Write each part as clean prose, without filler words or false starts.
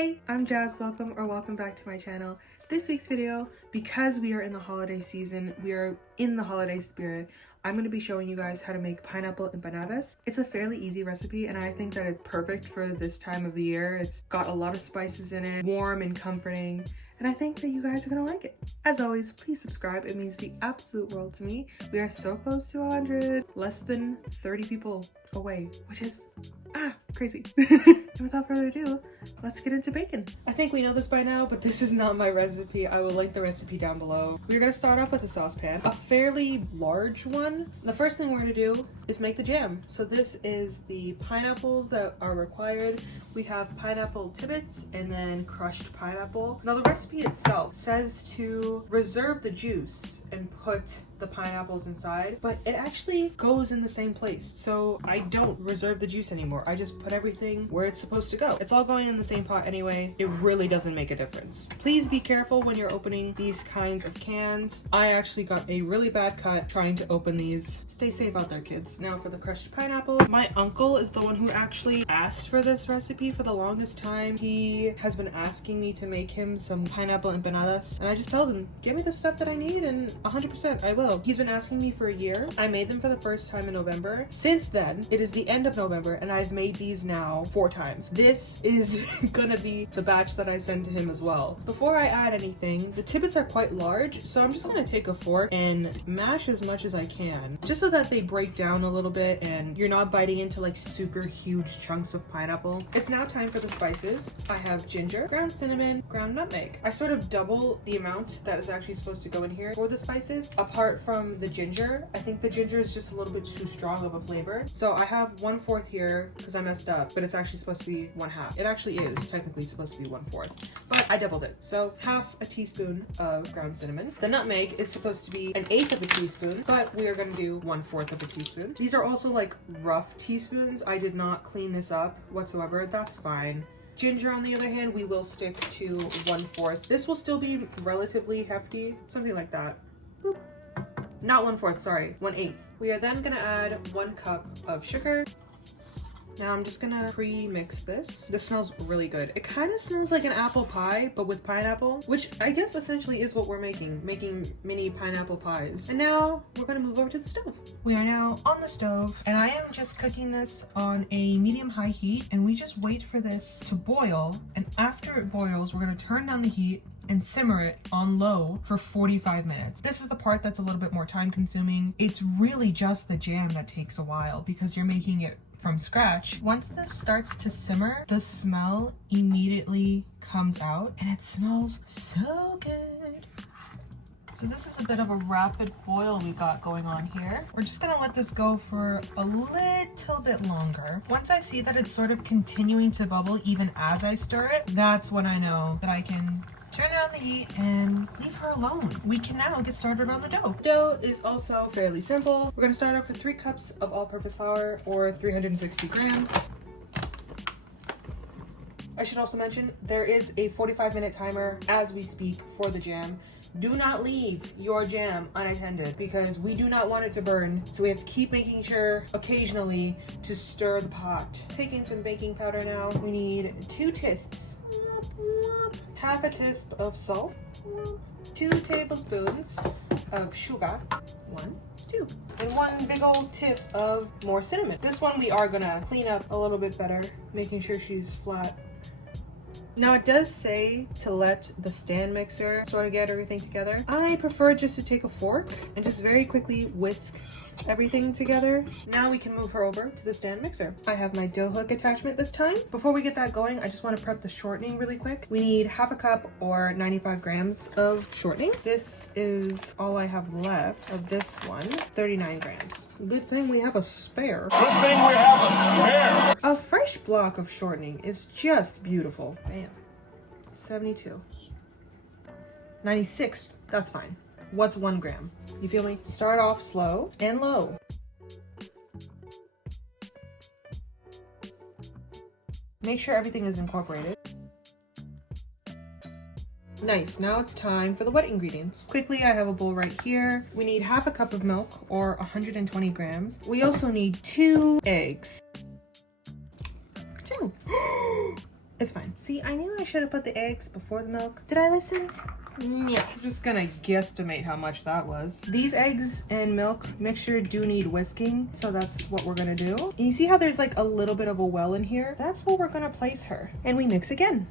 Hey, I'm Jazz. Welcome back to my channel. This week's video, because we are in the holiday season, we are in the holiday spirit, I'm going to be showing you guys how to make pineapple empanadas. It's a fairly easy recipe and I think that it's perfect for this time of the year. It's got a lot of spices in it, warm and comforting, and I think that you guys are going to like it. As always, please subscribe. It means the absolute world to me. We are so close to 100, less than 30 people away, which is crazy. And without further ado, let's get into bacon. I think we know this by now, but this is not my recipe. I will link the recipe down below. We're gonna start off with a saucepan, a fairly large one. The first thing we're gonna do is make the jam. So this is the pineapples that are required. We have pineapple tibbets and then crushed pineapple. Now the recipe itself says to reserve the juice and put the pineapples inside, but it actually goes in the same place. So I don't reserve the juice anymore. I just put everything where it's supposed to go. It's all going in the same pot anyway. It really doesn't make a difference. Please be careful when you're opening these kinds of cans. I actually got a really bad cut trying to open these. Stay safe out there, kids. Now for the crushed pineapple. My uncle is the one who actually asked for this recipe for the longest time. He has been asking me to make him some pineapple empanadas, and I just told him, give me the stuff that I need and 100% I will. He's been asking me for a year. I made them for the first time in November. Since then, it is the end of November and I've made these now 4 times. This is gonna be the batch that I send to him as well. Before I add anything, the tibbets are quite large, so I'm just gonna take a fork and mash as much as I can, just so that they break down a little bit and you're not biting into like super huge chunks of pineapple. It's now time for the spices. I have ginger, ground cinnamon, ground nutmeg. I sort of double the amount that is actually supposed to go in here for the spices. Apart from the ginger, I think the ginger is just a little bit too strong of a flavor. So I have 1/4 here because I messed up, but it's actually supposed to be 1/2. It actually is technically supposed to be 1/4, but I doubled it. So half a teaspoon of ground cinnamon. The nutmeg is supposed to be 1/8 of a teaspoon, but we are going to do 1/4 of a teaspoon. These are also like rough teaspoons. I did not clean this up whatsoever. That's fine. Ginger, on the other hand, we will stick to 1/4. This will still be relatively hefty, something like that. Boop. Not 1/4, sorry, 1/8. We are then gonna add 1 cup of sugar. Now I'm just gonna pre-mix this. This smells really good. It kind of smells like an apple pie, but with pineapple, which I guess essentially is what we're making mini pineapple pies. And now we're gonna move over to the stove. We are now on the stove, and I am just cooking this on a medium-high heat, and we just wait for this to boil, and after it boils, we're gonna turn down the heat and simmer it on low for 45 minutes. This is the part that's a little bit more time consuming. It's really just the jam that takes a while because you're making it from scratch. Once this starts to simmer, the smell immediately comes out and it smells so good. So this is a bit of a rapid boil we got going on here. We're just gonna let this go for a little bit longer. Once I see that it's sort of continuing to bubble even as I stir it, that's when I know that I can turn down the heat and leave her alone. We can now get started on the dough. Dough is also fairly simple. We're gonna start off with 3 cups of all-purpose flour, or 360 grams. I should also mention, there is a 45-minute timer as we speak for the jam. Do not leave your jam unattended because we do not want it to burn. So we have to keep making sure occasionally to stir the pot. Taking some baking powder now. We need 2 tisps. Half a tisp of salt, 2 tablespoons of sugar, 1, 2, and 1 big old tisp of more cinnamon. This one we are gonna clean up a little bit better, making sure she's flat. Now it does say to let the stand mixer sort of get everything together. I prefer just to take a fork and just very quickly whisk everything together. Now we can move her over to the stand mixer. I have my dough hook attachment this time. Before we get that going, I just want to prep the shortening really quick. We need 1/2 cup or 95 grams of shortening. This is all I have left of this one, 39 grams. Good thing we have a spare. Good thing we have a spare. A fresh block of shortening is just beautiful. Bam. 72. 96. That's fine. What's 1 gram? You feel me? Start off slow and low. Make sure everything is incorporated. Nice, now it's time for the wet ingredients. Quickly, I have a bowl right here. We need 1/2 cup of milk, or 120 grams. We also need 2 eggs. 2. It's fine. See, I knew I should have put the eggs before the milk. Did I listen? Yeah. I'm just gonna guesstimate how much that was. These eggs and milk mixture do need whisking, so that's what we're gonna do. And you see how there's like a little bit of a well in here? That's where we're gonna place her. And we mix again.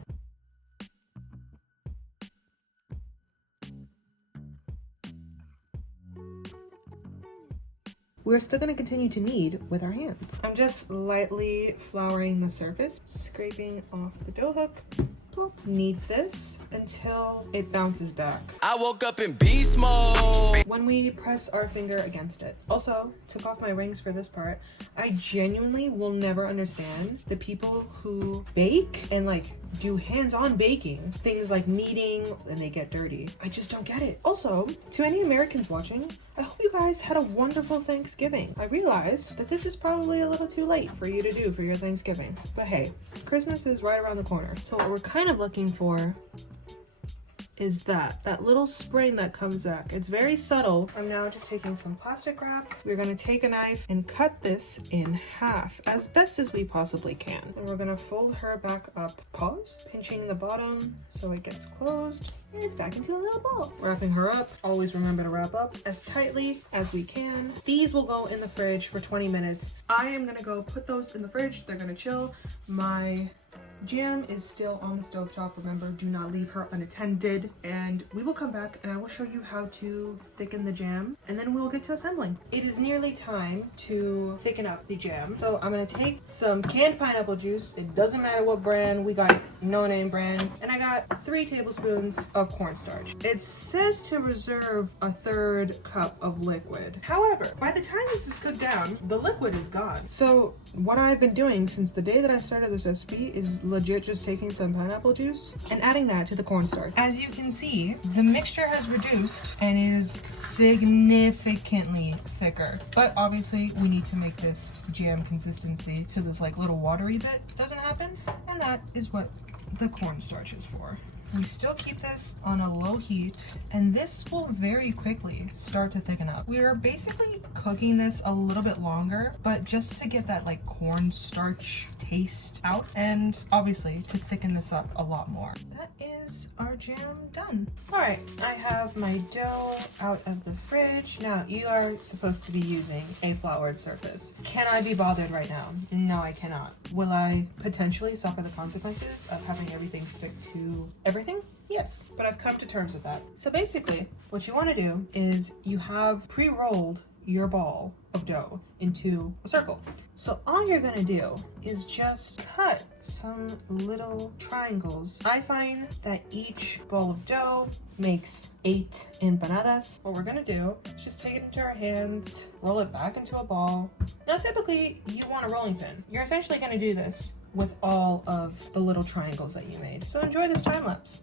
We're still going to continue to knead with our hands. I'm just lightly flouring the surface, scraping off the dough hook. Plop. Knead this until it bounces back. I woke up in beast mode. When we press our finger against it. Also, took off my rings for this part. I genuinely will never understand the people who bake and like do hands-on baking, things like kneading, and they get dirty. I just don't get it. Also, to any Americans watching, I hope you guys had a wonderful Thanksgiving. I realize that this is probably a little too late for you to do for your Thanksgiving, but hey, Christmas is right around the corner. So what we're kind of looking for is that little spring that comes back. It's very subtle. I'm now just taking some plastic wrap. We're gonna take a knife and cut this in half as best as we possibly can. And we're gonna fold her back up, pause, pinching the bottom so it gets closed. And it's back into a little ball. Wrapping her up. Always remember to wrap up as tightly as we can. These will go in the fridge for 20 minutes. I am gonna go put those in the fridge. They're gonna chill. My jam is still on the stovetop. Remember, do not leave her unattended. And we will come back and I will show you how to thicken the jam and then we'll get to assembling. It is nearly time to thicken up the jam. So I'm gonna take some canned pineapple juice. It doesn't matter what brand. We got no name brand. And I got 3 tablespoons of cornstarch. It says to reserve a 1/3 cup of liquid. However, by the time this is cooked down, the liquid is gone. So what I've been doing since the day that I started this recipe is legit just taking some pineapple juice and adding that to the cornstarch. As you can see, the mixture has reduced and is significantly thicker. But obviously we need to make this jam consistency so this like little watery bit doesn't happen. And that is what the cornstarch is for. We still keep this on a low heat and this will very quickly start to thicken up. We're basically cooking this a little bit longer, but just to get that like cornstarch taste out and obviously to thicken this up a lot more. That is our jam done. All right, I have my dough out of the fridge. Now you are supposed to be using a floured surface. Can I be bothered right now? No, I cannot. Will I potentially suffer the consequences of having everything stick to everything? Yes, but I've come to terms with that. So basically, what you want to do is you have pre-rolled your ball of dough into a circle. So all you're gonna do is just cut some little triangles. I find that each ball of dough makes 8 empanadas. What we're gonna do is just take it into our hands, roll it back into a ball. Now typically you want a rolling pin. You're essentially gonna do this with all of the little triangles that you made. So enjoy this time lapse.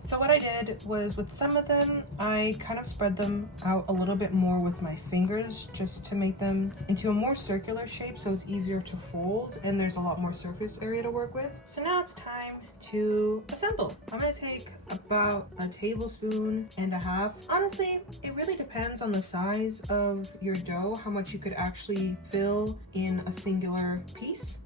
So what I did was with some of them, I kind of spread them out a little bit more with my fingers just to make them into a more circular shape so it's easier to fold and there's a lot more surface area to work with. So now it's time to assemble. I'm gonna take about 1.5 tablespoons. Honestly, it really depends on the size of your dough, how much you could actually fill in a singular piece.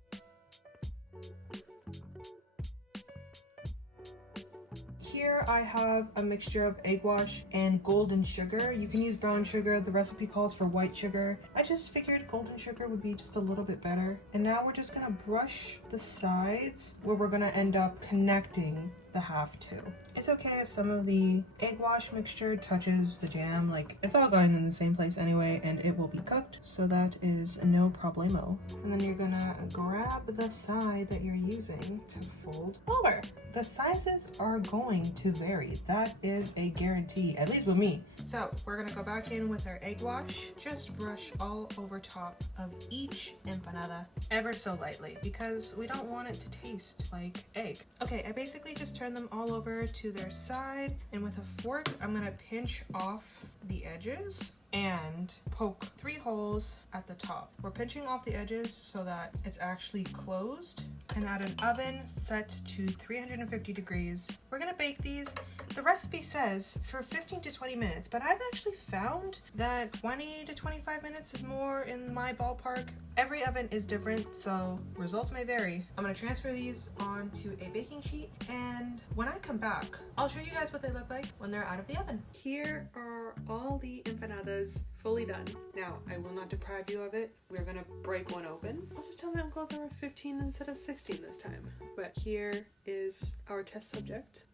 Here I have a mixture of egg wash and golden sugar. You can use brown sugar. The recipe calls for white sugar. I just figured golden sugar would be just a little bit better. And now we're just gonna brush the sides where we're gonna end up connecting the half to. It's okay if some of the egg wash mixture touches the jam, like it's all going in the same place anyway and it will be cooked, so that is no problemo. And then you're gonna grab the side that you're using to fold over. The sizes are going to vary. That is a guarantee, at least with me. So we're gonna go back in with our egg wash. Just brush all over top of each empanada ever so lightly because we don't want it to taste like egg. Okay, I basically just turn them all over to their side and with a fork I'm gonna pinch off the edges and poke 3 holes at the top. We're pinching off the edges so that it's actually closed, and add an oven set to 350 degrees. We're gonna bake these. The recipe says for 15 to 20 minutes, but I've actually found that 20 to 25 minutes is more in my ballpark. Every oven is different, so results may vary. I'm gonna transfer these onto a baking sheet, and when I come back, I'll show you guys what they look like when they're out of the oven. Here are all the empanadas fully done. Now, I will not deprive you of it. We're gonna break one open. I'll just tell my uncle there were 15 instead of 16 this time. But here is our test subject.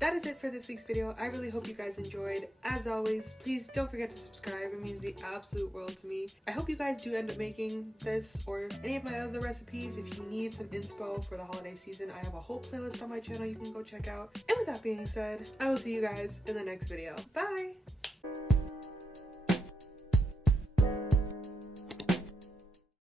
That is it for this week's video. I really hope you guys enjoyed. As always, please don't forget to subscribe. It means the absolute world to me. I hope you guys do end up making this or any of my other recipes. If you need some inspo for the holiday season, I have a whole playlist on my channel you can go check out. And with that being said, I will see you guys in the next video. Bye!